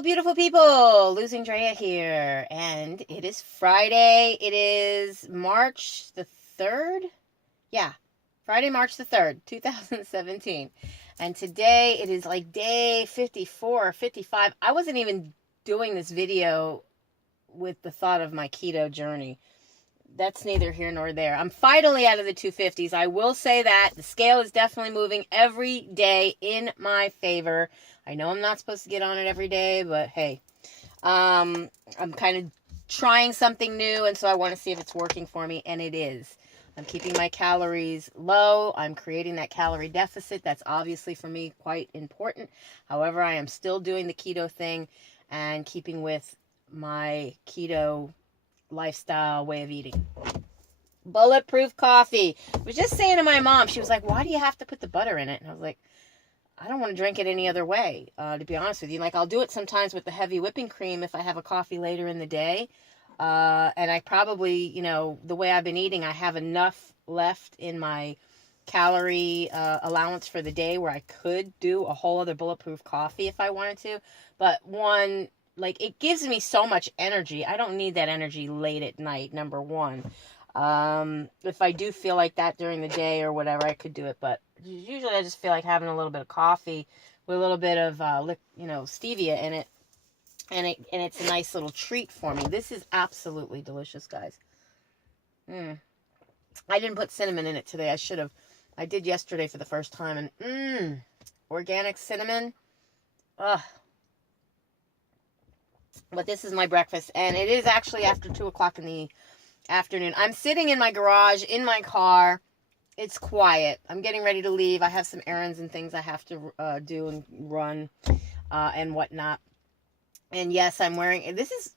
Hello, beautiful people. Losing Drea here, and it is Friday. It is March the 3rd. Yeah, Friday, March the 3rd, 2017. And today it is like day 54 or 55. I wasn't even doing this video with the thought of my keto journey. That's neither here nor there. I'm finally out of the 250s. I will say that the scale is definitely moving every day in my favor. I know I'm not supposed to get on it every day, but hey, I'm kind of trying something new, and so I want to see if it's working for me, and it is. I'm keeping my calories low. I'm creating that calorie deficit. That's obviously for me quite important. However, I am still doing the keto thing and keeping with my keto lifestyle way of eating. Bulletproof coffee. I was just saying to my mom, she was like, why do you have to put the butter in it? And I was like, I don't want to drink it any other way, to be honest with you. Like, I'll do it sometimes with the heavy whipping cream if I have a coffee later in the day. And I probably, the way I've been eating, I have enough left in my calorie allowance for the day where I could do a whole other bulletproof coffee if I wanted to. But one, like, it gives me so much energy. I don't need that energy late at night, number one. If I do feel like that during the day or whatever, I could do it. But usually I just feel like having a little bit of coffee with a little bit of, stevia in it. And it's a nice little treat for me. This is absolutely delicious, guys. I didn't put cinnamon in it today. I should have. I did yesterday for the first time. And, organic cinnamon. Ugh. But this is my breakfast, and it is actually after 2 o'clock in the afternoon. I'm sitting in my garage, in my car. It's quiet. I'm getting ready to leave. I have some errands and things I have to do and run and whatnot. And yes, I'm wearing, this is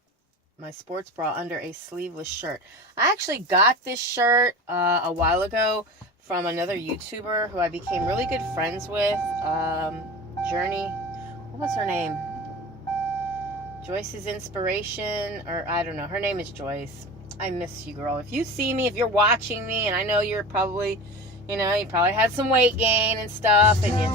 my sports bra under a sleeveless shirt. I actually got this shirt a while ago from another YouTuber who I became really good friends with. Journey. What was her name? Joyce's Inspiration, or I don't know. Her name is Joyce. I miss you, girl. If you see me, if you're watching me, and I know you're probably, you probably had some weight gain and stuff, and you,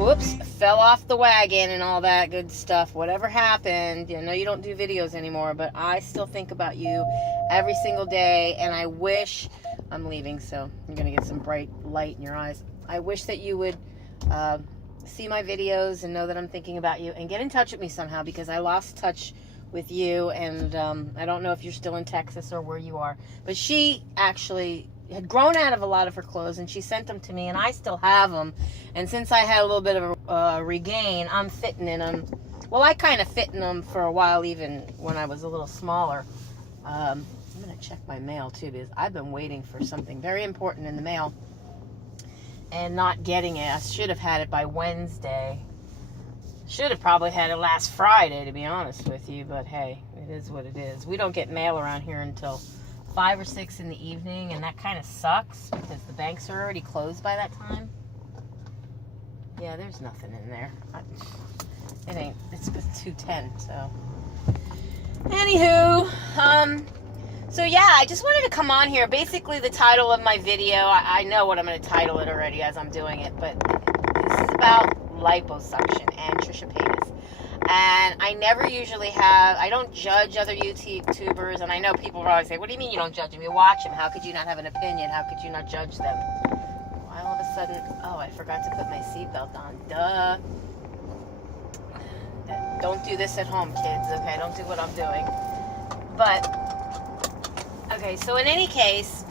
whoops, fell off the wagon and all that good stuff. Whatever happened, you don't do videos anymore, but I still think about you every single day, and I wish, I'm leaving, so you're going to get some bright light in your eyes. I wish that you would see my videos and know that I'm thinking about you and get in touch with me somehow, because I lost touch with you, and I don't know if you're still in Texas or where you are, but she actually had grown out of a lot of her clothes, and she sent them to me, and I still have them, and since I had a little bit of a regain, I'm fitting in them. Well, I kind of fit in them for a while, even when I was a little smaller. I'm going to check my mail too, because I've been waiting for something very important in the mail and not getting it. I should have had it by Wednesday. Should have probably had it last Friday, to be honest with you, but hey, it is what it is. We don't get mail around here until 5 or 6 in the evening, and that kind of sucks because the banks are already closed by that time. Yeah, there's nothing in there. It's 2:10, so. Anywho, so yeah, I just wanted to come on here. Basically, the title of my video, I know what I'm going to title it already as I'm doing it, but this is about liposuction and Trisha Paytas. And I never usually I don't judge other YouTubers, and I know people will always say, what do you mean you don't judge them? You watch them. How could you not have an opinion? How could you not judge them? Why all of a sudden, I forgot to put my seatbelt on. Duh. Don't do this at home, kids, okay? Don't do what I'm doing. But, okay, so in any case,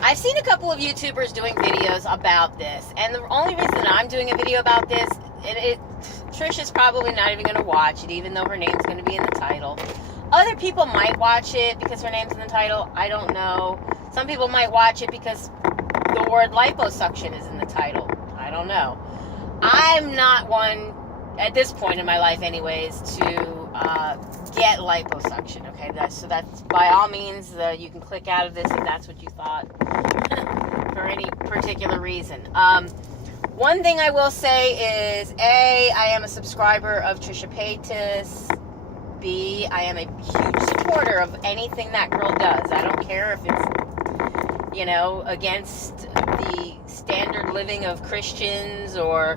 I've seen a couple of YouTubers doing videos about this, and the only reason I'm doing a video about this, Trisha's probably not even going to watch it, even though her name's going to be in the title. Other people might watch it because her name's in the title. I don't know. Some people might watch it because the word liposuction is in the title. I don't know. I'm not one, at this point in my life anyways, to get liposuction, okay? So that's, by all means, you can click out of this if that's what you thought for any particular reason. One thing I will say is, A, I am a subscriber of Trisha Paytas. B, I am a huge supporter of anything that girl does. I don't care if it's, against the standard living of Christians or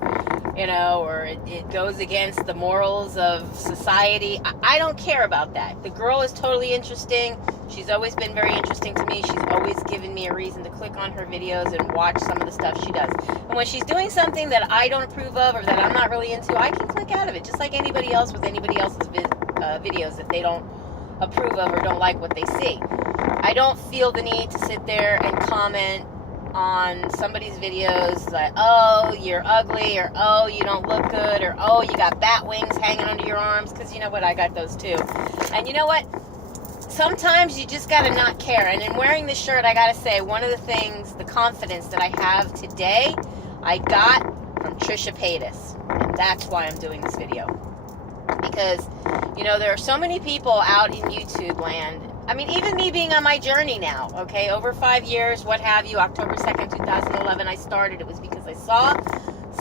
you know, or it goes against the morals of society. I don't care about that. The girl is totally interesting. She's always been very interesting to me. She's always given me a reason to click on her videos and watch some of the stuff she does. And when she's doing something that I don't approve of or that I'm not really into, I can click out of it, just like anybody else with anybody else's videos that they don't approve of or don't like what they see. I don't feel the need to sit there and comment on somebody's videos like, oh, you're ugly, or oh, you don't look good, or oh, you got bat wings hanging under your arms, because you know what, I got those too. And you know what, sometimes you just gotta not care. And in wearing this shirt, I gotta say, one of the things, the confidence that I have today, I got from Trisha Paytas, and that's why I'm doing this video. Because, you know, there are so many people out in YouTube land. I mean, even me being on my journey now, okay, over 5 years, what have you, October 2nd, 2011, I started. It was because I saw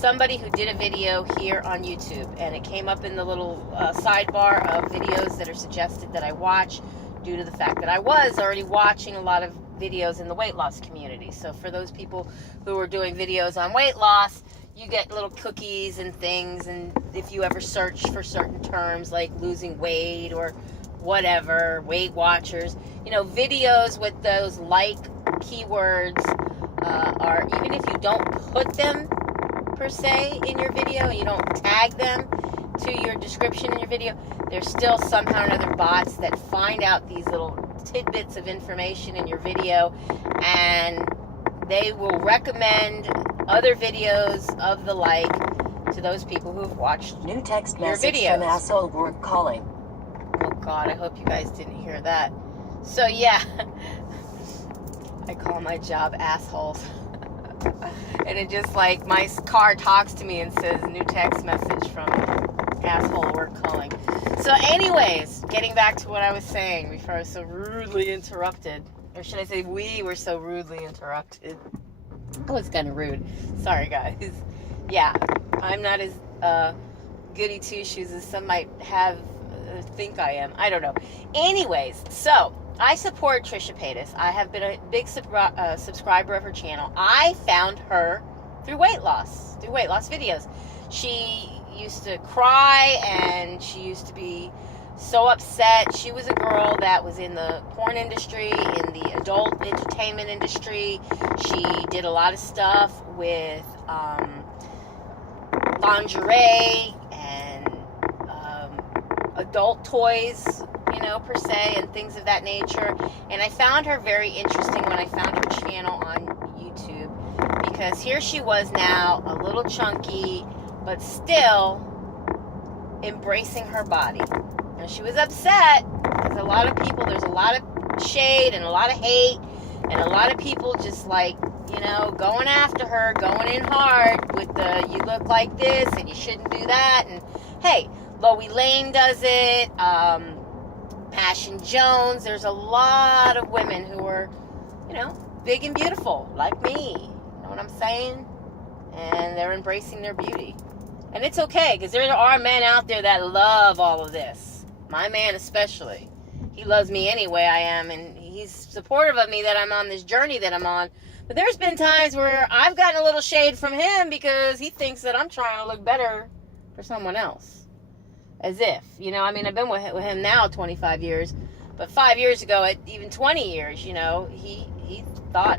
somebody who did a video here on YouTube, and it came up in the little sidebar of videos that are suggested that I watch, due to the fact that I was already watching a lot of videos in the weight loss community. So for those people who are doing videos on weight loss, you get little cookies and things, and if you ever search for certain terms like losing weight or whatever, Weight Watchers, you know, videos with those like keywords are, even if you don't put them per se in your video, you don't tag them to your description in your video, there's still somehow or another bots that find out these little tidbits of information in your video, and they will recommend other videos of the like to those people who have watched new text your message videos. from asshole work calling. Oh God, I hope you guys didn't hear that. So yeah, I call my job assholes. And it just like, my car talks to me and says new text message from asshole work calling. So anyways, getting back to what I was saying before I was so rudely interrupted. Or should I say we were so rudely interrupted. Oh, it's kind of rude. Sorry guys. Yeah, I'm not as goody two-shoes as some might have think I am. I don't know. Anyways, so I support Trisha Paytas. I have been a big subscriber of her channel. I found her through weight loss videos. She used to cry, and she used to be so upset. She was a girl that was in the porn industry, in the adult entertainment industry. She did a lot of stuff with lingerie and adult toys, you know, per se, and things of that nature. And I found her very interesting when I found her channel on YouTube, because here she was now, a little chunky, but still embracing her body. Now she was upset because a lot of people, there's a lot of shade and a lot of hate, and a lot of people just like, you know, going after her, going in hard with the, you look like this and you shouldn't do that. And hey, Loie Lane does it, Passion Jones, there's a lot of women who are, you know, big and beautiful, like me, you know what I'm saying? And they're embracing their beauty. And it's okay, because there are men out there that love all of this. My man especially. He loves me any way I am, and he's supportive of me that I'm on this journey that I'm on. But there's been times where I've gotten a little shade from him because he thinks that I'm trying to look better for someone else. As if, you know, I mean, I've been with him now 25 years, but 5 years ago, even 20 years, you know, he thought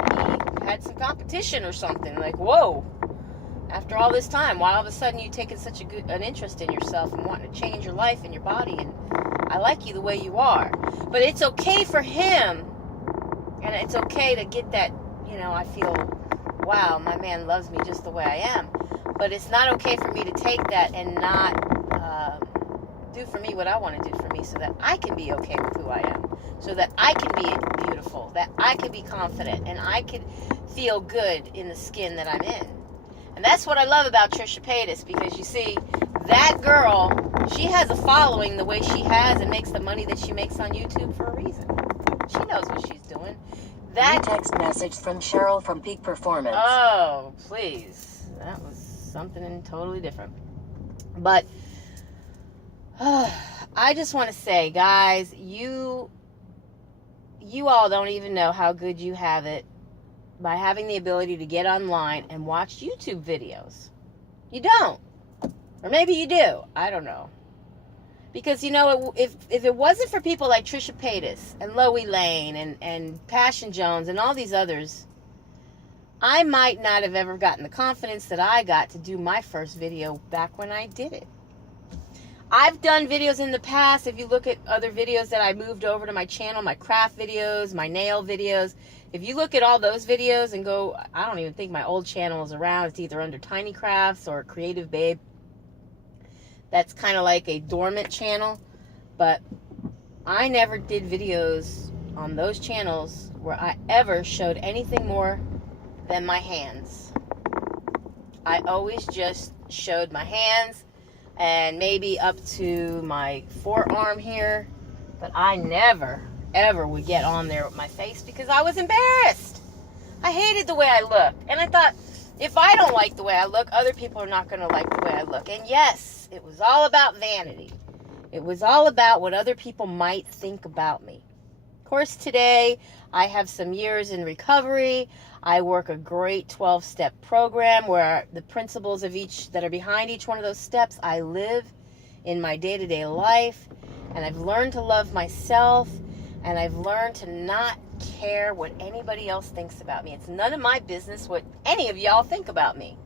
he had some competition or something. Like, whoa, after all this time, why all of a sudden you taking such an interest in yourself and wanting to change your life and your body, and I like you the way you are. But it's okay for him, and it's okay to get that, you know, I feel, wow, my man loves me just the way I am. But it's not okay for me to take that and not do for me what I want to do for me, so that I can be okay with who I am, so that I can be beautiful, that I can be confident, and I can feel good in the skin that I'm in. And that's what I love about Trisha Paytas, because you see, that girl, she has a following the way she has and makes the money that she makes on YouTube for a reason. She knows what she's doing. That new text message from Cheryl from Peak Performance. Oh, please. That was something totally different. But I just want to say, guys, you all don't even know how good you have it by having the ability to get online and watch YouTube videos. You don't. Or maybe you do. I don't know. Because, you know, if it wasn't for people like Trisha Paytas and Loie Lane and Passion Jones and all these others, I might not have ever gotten the confidence that I got to do my first video back when I did it. I've done videos in the past. If you look at other videos that I moved over to my channel, my craft videos, my nail videos, if you look at all those videos and go, I don't even think my old channel is around. It's either under Tiny Crafts or Creative Babe. That's kind of like a dormant channel. But I never did videos on those channels where I ever showed anything more than my hands. I always just showed my hands and maybe up to my forearm here, but I never ever would get on there with my face because I was embarrassed. I hated the way I looked, and I thought, if I don't like the way I look, other people are not going to like the way I look. And yes, it was all about vanity. It was all about what other people might think about me. Of course, today I have some years in recovery. I work a great 12-step program where the principles of each that are behind each one of those steps I live in my day-to-day life. And I've learned to love myself, and I've learned to not care what anybody else thinks about me. It's none of my business what any of y'all think about me.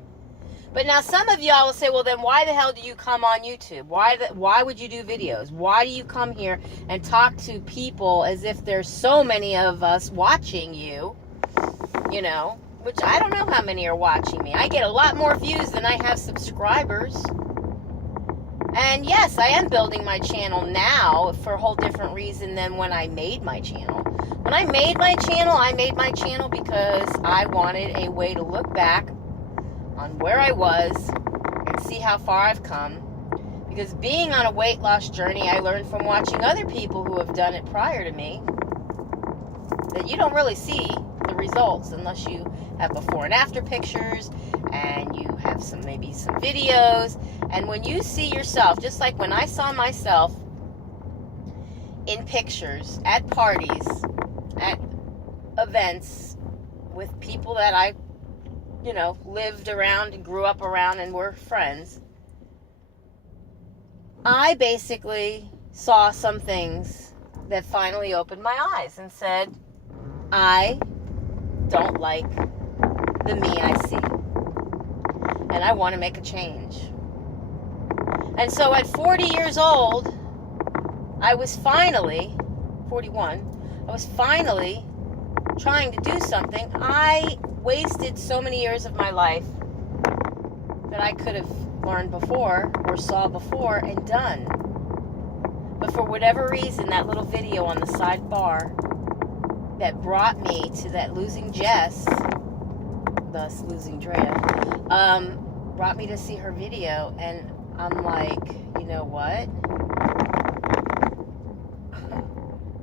But now some of y'all will say, well, then why the hell do you come on YouTube? Why would you do videos? Why do you come here and talk to people as if there's so many of us watching you? You know, which I don't know how many are watching me. I get a lot more views than I have subscribers. And yes, I am building my channel now for a whole different reason than when I made my channel. When I made my channel because I wanted a way to look back on where I was and see how far I've come. Because being on a weight loss journey, I learned from watching other people who have done it prior to me that you don't really see the results unless you have before and after pictures and you have maybe some videos. And when you see yourself, just like when I saw myself in pictures at parties, at events with people that I lived around and grew up around and were friends, I basically saw some things that finally opened my eyes and said, I don't like the me I see. And I want to make a change. And so at 40 years old, I was finally, 41, I was finally trying to do something. I wasted so many years of my life that I could have learned before or saw before and done. But for whatever reason, that little video on the sidebar that brought me to that losing Jess, thus losing Drea, brought me to see her video, and I'm like, you know what?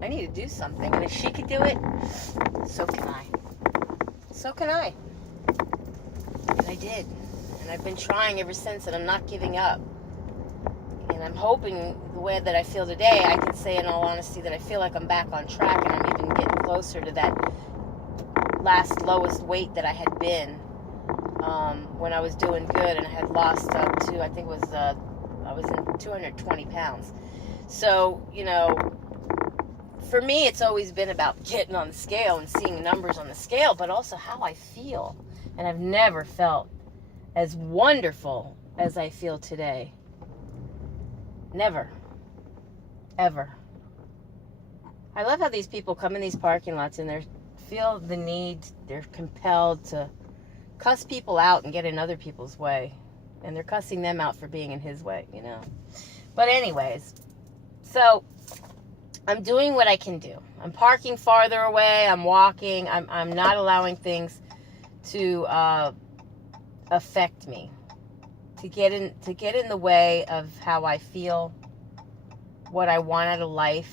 I need to do something, and if she could do it, so can I. So can I. And I did. And I've been trying ever since, and I'm not giving up. And I'm hoping the way that I feel today, I can say in all honesty that I feel like I'm back on track, and I'm even getting closer to that last lowest weight that I had been when I was doing good, and I had lost up to, I think it was, I was in 220 pounds. So, for me, it's always been about getting on the scale and seeing numbers on the scale, but also how I feel. And I've never felt as wonderful as I feel today. Never. Ever. I love how these people come in these parking lots and they feel the need, they're compelled to cuss people out and get in other people's way. And they're cussing them out for being in his way, But anyways, so I'm doing what I can do. I'm parking farther away. I'm walking. I'm not allowing things to affect me, to get in the way of how I feel, what I want out of life.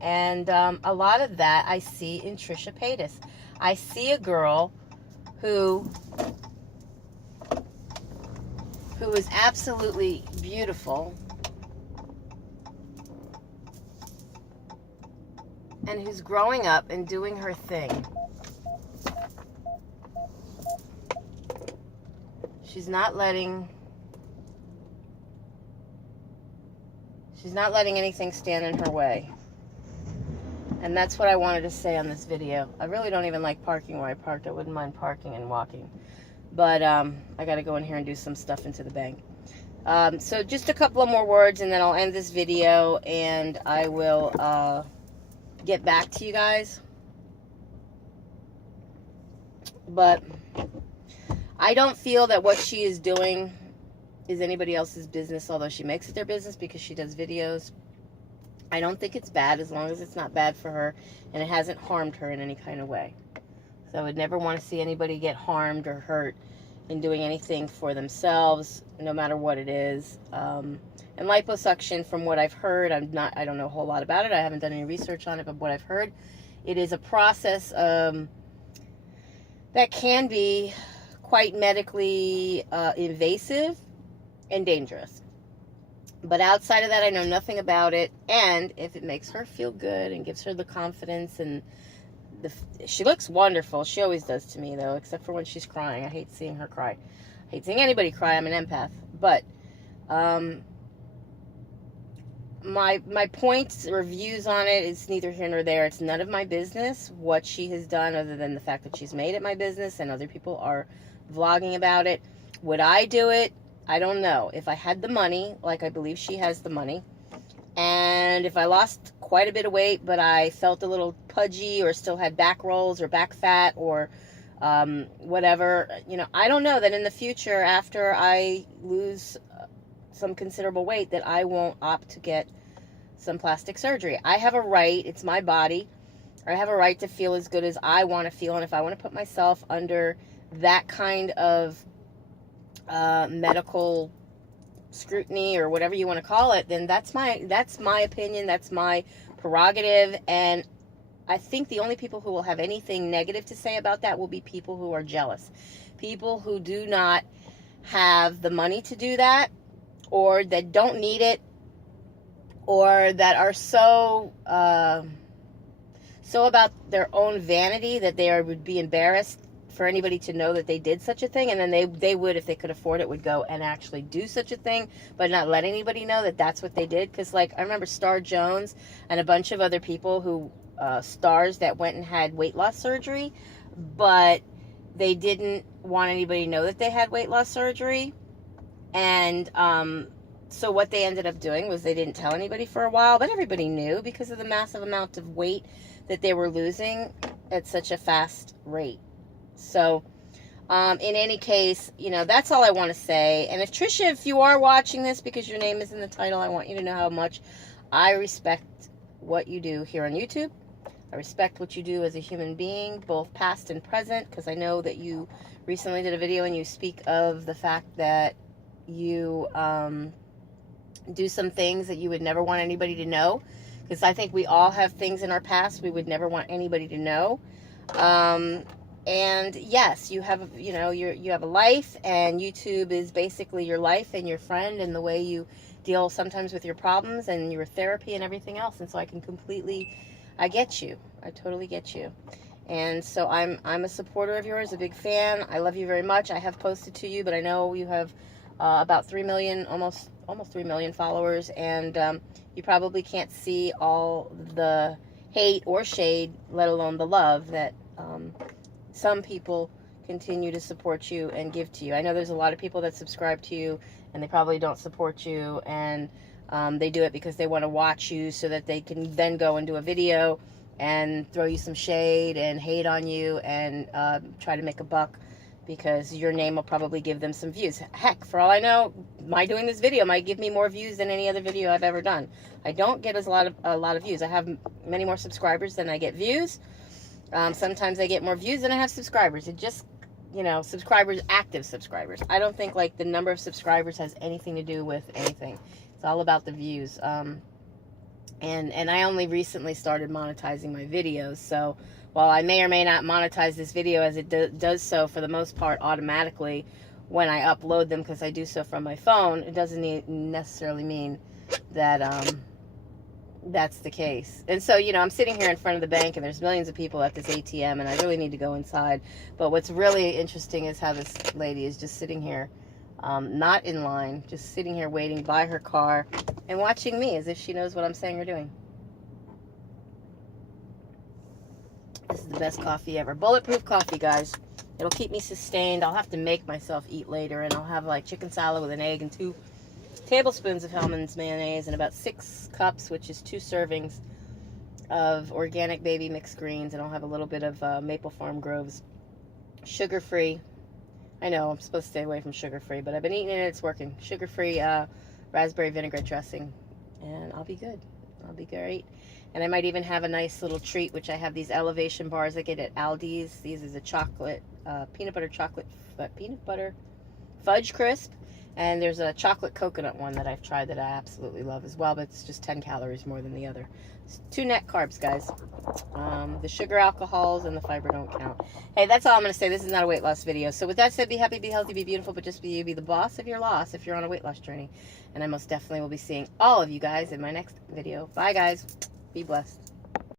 And a lot of that I see in Trisha Paytas. I see a girl who is absolutely beautiful and who's growing up and doing her thing. She's not letting She's not letting anything stand in her way. And that's what I wanted to say on this video. I really don't even like parking where I parked. I wouldn't mind parking and walking. But I got to go in here and do some stuff into the bank. So just a couple of more words and then I'll end this video and I will get back to you guys. But I don't feel that what she is doing is anybody else's business, although she makes it their business because she does videos. I don't think it's bad as long as it's not bad for her and it hasn't harmed her in any kind of way. So I would never want to see anybody get harmed or hurt in doing anything for themselves, no matter what it is. And liposuction, from what I've heard, I don't know a whole lot about it. I haven't done any research on it, but what I've heard, it is a process that can be quite medically invasive and dangerous. But outside of that, I know nothing about it. And if it makes her feel good and gives her the confidence and she looks wonderful. She always does to me, though, except for when she's crying. I hate seeing her cry. I hate seeing anybody cry. I'm an empath. But my points or views on it is neither here nor there. It's none of my business what she has done, other than the fact that she's made it my business and other people are vlogging about it. Would I do it? I don't know. If I had the money, like I believe she has the money, and if I lost quite a bit of weight, but I felt a little pudgy or still had back rolls or back fat or whatever, you know, I don't know that in the future, after I lose some considerable weight, that I won't opt to get some plastic surgery. I have a right. It's my body. I have a right to feel as good as I want to feel. And if I want to put myself under that kind of medical scrutiny or whatever you want to call it, then that's my opinion. That's my prerogative. And I think the only people who will have anything negative to say about that will be people who are jealous. People who do not have the money to do that, or that don't need it, or that are so about their own vanity that they would be embarrassed for anybody to know that they did such a thing, and then they would, if they could afford it, would go and actually do such a thing, but not let anybody know that that's what they did. Because, like, I remember Star Jones and a bunch of other people who, stars that went and had weight loss surgery, but they didn't want anybody to know that they had weight loss surgery. And so what they ended up doing was they didn't tell anybody for a while, but everybody knew because of the massive amount of weight that they were losing at such a fast rate. So in any case, you know, that's all I want to say. And if Trisha, if you are watching this because your name is in the title, I want you to know how much I respect what you do here on YouTube. I respect what you do as a human being, both past and present, because I know that you recently did a video and you speak of the fact that you do some things that you would never want anybody to know, because I think we all have things in our past we would never want anybody to know. And yes, you have, you know, you have a life, and YouTube is basically your life and your friend and the way you deal sometimes with your problems and your therapy and everything else. And so I get you. I totally get you. And so I'm a supporter of yours, a big fan. I love you very much. I have posted to you, but I know you have about 3 million, almost 3 million followers, and you probably can't see all the hate or shade, let alone the love that some people continue to support you and give to you. I know there's a lot of people that subscribe to you and they probably don't support you, and they do it because they want to watch you so that they can then go and do a video and throw you some shade and hate on you and try to make a buck, because your name will probably give them some views. Heck, for all I know, my doing this video might give me more views than any other video I've ever done. I don't get a lot of views. I have many more subscribers than I get views. Sometimes I get more views than I have subscribers. It just, you know, subscribers, active subscribers. I don't think, like, the number of subscribers has anything to do with anything. It's all about the views. And I only recently started monetizing my videos, so while I may or may not monetize this video, as it does so for the most part automatically when I upload them, because I do so from my phone, it doesn't necessarily mean that that's the case. And so, you know, I'm sitting here in front of the bank and there's millions of people at this ATM, and I really need to go inside. But what's really interesting is how this lady is just sitting here not in line, just sitting here waiting by her car and watching me as if she knows what I'm saying or doing. This is the best coffee ever. Bulletproof coffee, guys. It'll keep me sustained. I'll have to make myself eat later, and I'll have like chicken salad with an egg and 2 tablespoons of Hellmann's mayonnaise and about 6 cups, which is 2 servings of organic baby mixed greens, and I'll have a little bit of Maple Farm Grove's sugar-free. I know I'm supposed to stay away from sugar-free, but I've been eating it and it's working. Sugar-free raspberry vinaigrette dressing, and I'll be good. I'll be great. And I might even have a nice little treat, which I have these elevation bars I get at Aldi's. These is a chocolate, peanut butter fudge crisp. And there's a chocolate coconut one that I've tried that I absolutely love as well, but it's just 10 calories more than the other. It's 2 net carbs, guys. The sugar alcohols and the fiber don't count. Hey, that's all I'm going to say. This is not a weight loss video. So with that said, be happy, be healthy, be beautiful, but just be you. Be the boss of your loss if you're on a weight loss journey. And I most definitely will be seeing all of you guys in my next video. Bye, guys. Be blessed.